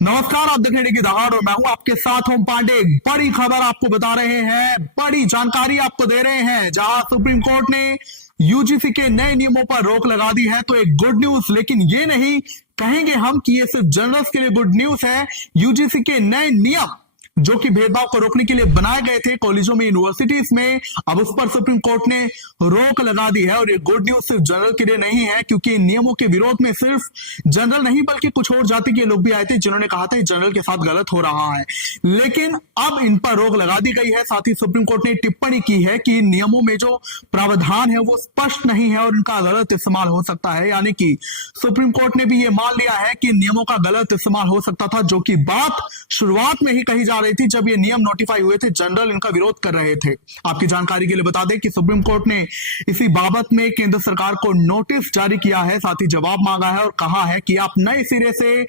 नमस्कार, आप देख रहे हैं की दहाड़ और मैं हूं आपके साथ ओम पांडे। बड़ी खबर आपको बता रहे हैं, बड़ी जानकारी आपको दे रहे हैं। जहां सुप्रीम कोर्ट ने यूजीसी के नए नियमों पर रोक लगा दी है, तो एक गुड न्यूज, लेकिन ये नहीं कहेंगे हम कि ये सिर्फ जर्नलिस्ट के लिए गुड न्यूज है। यूजीसी के नए नियम जो कि भेदभाव को रोकने के लिए बनाए गए थे कॉलेजों में, यूनिवर्सिटीज में, अब उस पर सुप्रीम कोर्ट ने रोक लगा दी है। और ये गुड न्यूज सिर्फ जनरल के लिए नहीं है, क्योंकि इन नियमों के विरोध में सिर्फ जनरल नहीं बल्कि कुछ और जाति के लोग भी आए थे, जिन्होंने कहा था जनरल के साथ गलत हो रहा है। लेकिन अब इन पर रोक लगा दी गई है। साथ ही सुप्रीम कोर्ट ने टिप्पणी की है कि इन नियमों में जो प्रावधान है वो स्पष्ट नहीं है और इनका गलत इस्तेमाल हो सकता है। यानी कि सुप्रीम कोर्ट ने भी ये मान लिया है कि नियमों का गलत इस्तेमाल हो सकता था, जो कि बात शुरुआत में ही कही जा रही थी जब ये नियम नोटिफाई हुए थे। जनरल इनका विरोध कर रहे थे। आपकी जानकारी के लिए बता दें कि सुप्रीम कोर्ट ने इसी बाबत में केंद्र सरकार को नोटिस जारी किया है, साथ ही जवाब मांगा है और कहा है कि आप नए सिरे से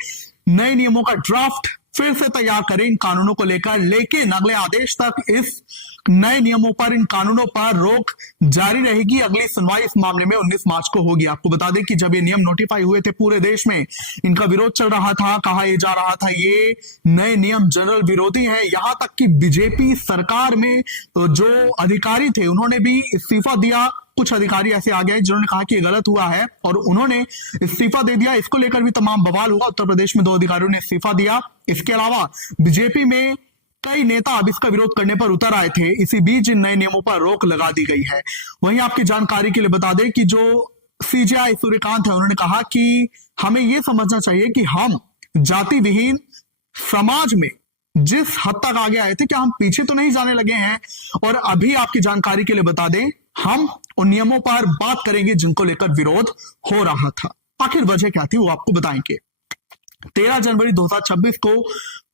नए नियमों का ड्राफ्ट फिर से तैयार करें इन कानूनों को लेकर, लेकिन अगले आदेश तक इस नए नियमों पर, इन कानूनों पर रोक जारी रहेगी। अगली सुनवाई इस मामले में 19 मार्च को होगी। आपको बता दें कि जब ये नियम नोटिफाई हुए थे पूरे देश में इनका विरोध चल रहा था। कहा यह जा रहा था ये नए नियम जनरल विरोधी हैं। यहां तक कि बीजेपी सरकार में तो जो अधिकारी थे उन्होंने भी इस्तीफा दिया। कुछ अधिकारी ऐसे आ गए जिन्होंने कहा कि ये गलत हुआ है और उन्होंने इस्तीफा दे दिया। इसको लेकर भी तमाम बवाल हुआ। उत्तर प्रदेश में 2 अधिकारियों ने इस्तीफा दिया। इसके अलावा बीजेपी में कई नेता अब इसका विरोध करने पर उतर आए थे। इसी बीच इन नए नियमों पर रोक लगा दी गई है। वहीं आपकी जानकारी के लिए बता दें कि जो सीजेआई सूर्यकांत है, उन्होंने कहा कि हमें यह समझना चाहिए कि हम जाति विहीन समाज में जिस हद तक आगे आए थे, क्या हम पीछे तो नहीं जाने लगे हैं। और अभी आपकी जानकारी के लिए बता दें, हम उन नियमों पर बात करेंगे जिनको लेकर विरोध हो रहा था। आखिर वजह क्या थी वो आपको बताएंगे। 13 जनवरी 2026 को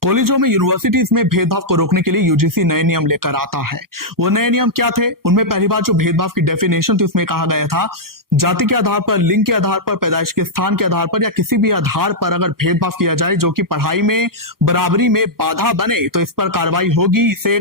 कॉलेजों में, यूनिवर्सिटीज में भेदभाव को रोकने के लिए यूजीसी नए नियम लेकर आता है। वो नए नियम क्या थे? उनमें पहली बार जो भेदभाव की डेफिनेशन थी उसमें कहा गया था जाति के आधार पर, लिंग के आधार पर, पैदाइश के स्थान के आधार पर या किसी भी आधार पर अगर भेदभाव किया जाए जो कि पढ़ाई में बराबरी में बाधा बने तो इस पर कार्रवाई होगी। इसे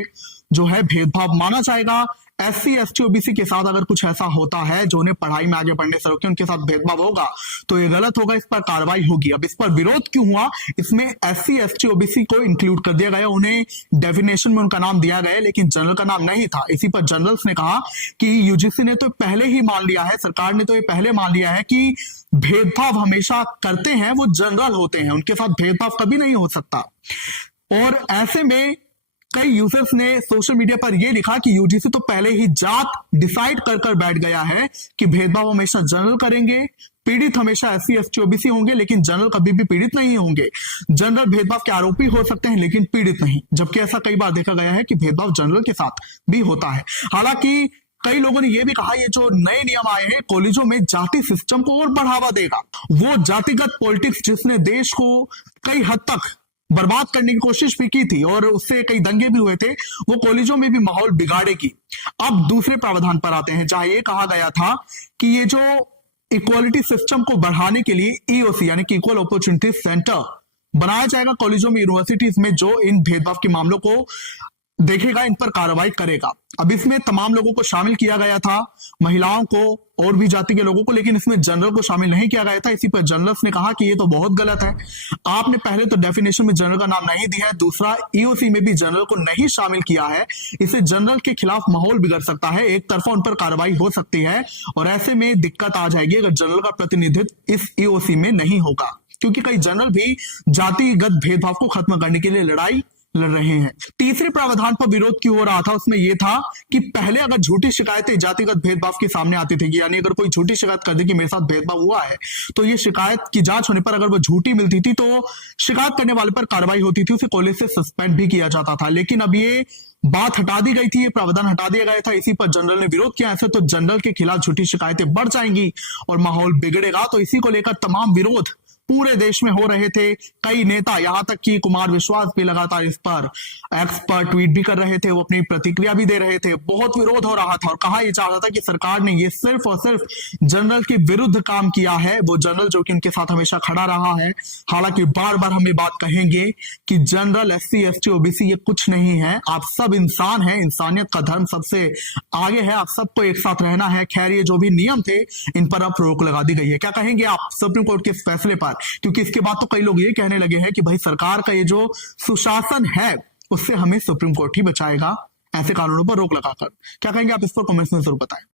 जो है भेदभाव माना जाएगा। SC ST OBC के साथ अगर कुछ ऐसा होता है जो उन्हें पढ़ाई में आगे बढ़ने से रोके, उनके साथ भेदभाव होगा तो ये गलत होगा, इस पर कार्रवाई होगी। अब इस पर विरोध क्यों हुआ? इसमें SC ST OBC को इंक्लूड कर दिया गया, उन्हें डेफिनेशन में उनका नाम दिया गया, लेकिन जनरल का नाम नहीं था। इसी पर जनरल्स ने कहा कि यूजीसी ने तो पहले ही मान लिया है, सरकार ने तो ये पहले मान लिया है कि भेदभाव हमेशा करते हैं वो जनरल होते हैं, उनके साथ भेदभाव कभी नहीं हो सकता। और ऐसे में कई यूजर्स ने सोशल मीडिया पर यह लिखा कि यूजीसी तो पहले ही जात डिसाइड कर बैठ गया है कि भेदभाव हमेशा जनरल करेंगे, पीड़ित हमेशा SC ST OBC होंगे, लेकिन जनरल कभी भी पीड़ित नहीं होंगे। जनरल भेदभाव के आरोपी हो सकते हैं लेकिन पीड़ित नहीं, जबकि ऐसा कई बार देखा गया है कि भेदभाव जनरल के साथ भी होता है। हालांकि कई लोगों ने यह भी कहा ये जो नए नियम आए हैं कॉलेजों में जाति सिस्टम को और बढ़ावा देगा। वो जातिगत पॉलिटिक्स जिसने देश को कई हद तक बर्बाद करने की कोशिश भी की थी और उससे कई दंगे भी हुए थे, वो कॉलेजों में भी माहौल बिगाड़ेगी। अब दूसरे प्रावधान पर आते हैं, जहां ये कहा गया था कि ये जो इक्वालिटी सिस्टम को बढ़ाने के लिए EOC यानी कि इक्वल अपॉर्चुनिटी सेंटर बनाया जाएगा कॉलेजों में, यूनिवर्सिटीज में, जो इन भेदभाव के मामलों को देखेगा, इन पर कार्रवाई करेगा। अब इसमें तमाम लोगों को शामिल किया गया था, महिलाओं को और भी जाति के लोगों को, लेकिन इसमें जनरल को शामिल नहीं किया गया था। इसी पर जर्नलिस्ट ने कहा कि ये तो बहुत गलत है, आपने पहले तो डेफिनेशन में जनरल का नाम नहीं दिया है, दूसरा EOC में भी जनरल को नहीं शामिल किया है। इससे जनरल के खिलाफ माहौल बिगड़ सकता है, एक तरफा उन पर कार्रवाई हो सकती है और ऐसे में दिक्कत आ जाएगी अगर जनरल का प्रतिनिधित्व इस EOC में नहीं होगा, क्योंकि कई जनरल भी जातिगत भेदभाव को खत्म करने के लिए लड़ाई लड़ रहे हैं। तीसरे प्रावधान पर विरोध क्यों हो रहा था? उसमें यह था कि पहले अगर झूठी शिकायतें जातिगत भेदभाव के सामने आती थी, यानी अगर कोई झूठी शिकायत कर दे कि मेरे साथ भेदभाव हुआ है, तो ये शिकायत की जांच होने पर अगर वो झूठी मिलती थी तो शिकायत करने वाले पर कार्रवाई होती थी, उसे कॉलेज से सस्पेंड भी किया जाता था। लेकिन अब ये बात हटा दी गई थी, ये प्रावधान हटा दिया गया था। इसी पर जनरल ने विरोध किया। ऐसे तो जनरल के खिलाफ झूठी शिकायतें बढ़ जाएंगी और माहौल बिगड़ेगा। तो इसी को लेकर तमाम विरोध पूरे देश में हो रहे थे। कई नेता, यहां तक कि कुमार विश्वास भी लगातार इस पर एक्स पर ट्वीट भी कर रहे थे, वो अपनी प्रतिक्रिया भी दे रहे थे। बहुत विरोध हो रहा था और कहा यह चाह रहा था कि सरकार ने ये सिर्फ और सिर्फ जनरल के विरुद्ध काम किया है, वो जनरल जो कि इनके साथ हमेशा खड़ा रहा है। हालांकि बार बार हम ये बात कहेंगे कि जनरल, SC ST OBC ये कुछ नहीं है, आप सब इंसान हैं, इंसानियत का धर्म सबसे आगे है, आप सबको एक साथ रहना है। खैर, ये जो भी नियम थे इन पर अब रोक लगा दी गई है। क्या कहेंगे आप सुप्रीम कोर्ट के इस फैसले पर? क्योंकि इसके बाद तो कई लोग ये कहने लगे हैं कि भाई सरकार का ये जो सुशासन है उससे हमें सुप्रीम कोर्ट ही बचाएगा ऐसे कानूनों पर रोक लगाकर। क्या कहेंगे आप इस पर, कमेंट्स में जरूर बताएं।